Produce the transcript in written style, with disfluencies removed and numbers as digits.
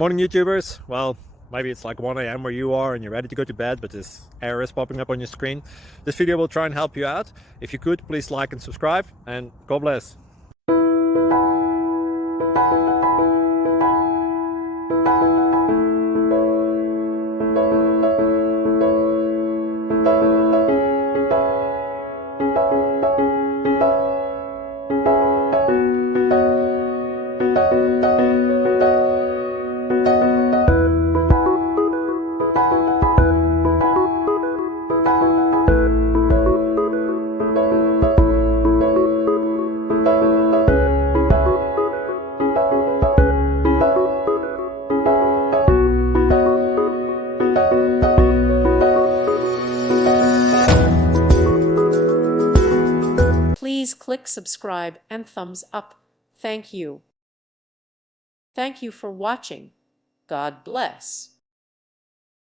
Morning YouTubers. Well, maybe it's like 1 a.m. where you are and you're ready to go to bed, but this error is popping up on your screen. This video will try and help you out. If you could, please like and subscribe, and God bless. Please click subscribe and thumbs up. Thank you. Thank you for watching. God bless.